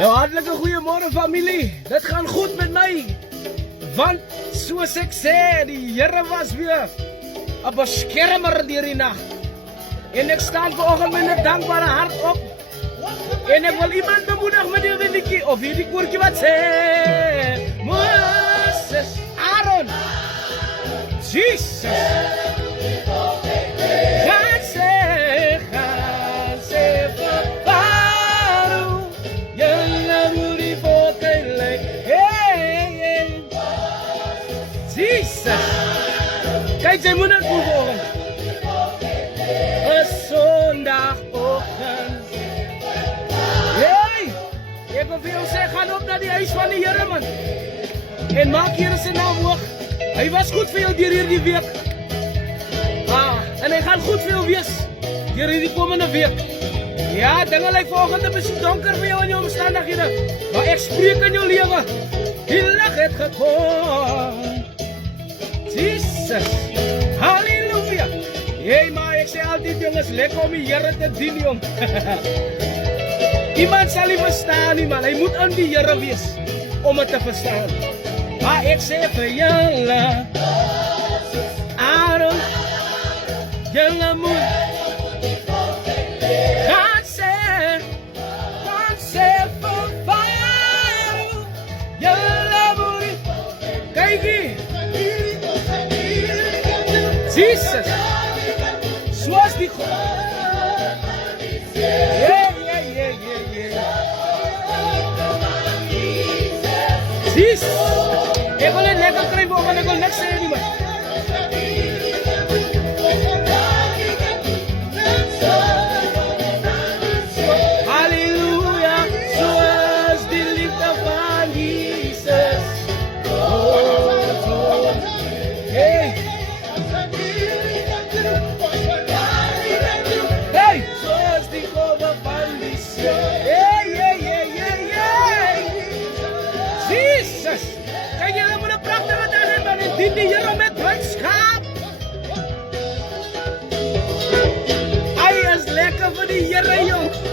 Nou, hartlike goeiemôre familie. Dit gaan goed met my. Want soos ek sê, die Here was weer 'n beskermer deur die nag. En ek staan vanoggend met 'n dankbare hart op. En ek wil iemand bemoedig met hierdie liedjie of hierdie koortjie wat sê: Moses, Aaron, Jesus. Kijk, zij moet het volgen. Een zondagochtend. Hey, ik wil voor jou zeggen, ga op naar die huis van de Here, man. En maak hier zijn naam hoog. Hij was goed voor jou hier die week. En hij gaat goed voor jou wees. Hier die komende week. Ja, dingen lijkt volgende een beetje donker voor jou en jouw omstandigheden. Maar ik spreek in jouw leven. Die lig het gekomen. Jesus, halleluja. Hey, maar ik zeg altijd jongens, lekker om die Here te dienen, jong. Iemand zal niet verstaan, nie, man. Hij moet aan die Here wees om het te verstaan. Maar ik zeg voor jullie, Aaron, jullie moet God say for fire. Jullie moet, kijk hier. Jesus, zoals die God. Yeah. Jesus, ik wil het lekker krijgen, maar ik wil niks zeggen, man. Halleluja, zoals die liefde van Jesus. Hey. Jesus, kijk jullie moet een prachtige dag hebben en dien de Here met blijdschap. Hij is lekker voor de Here, joh.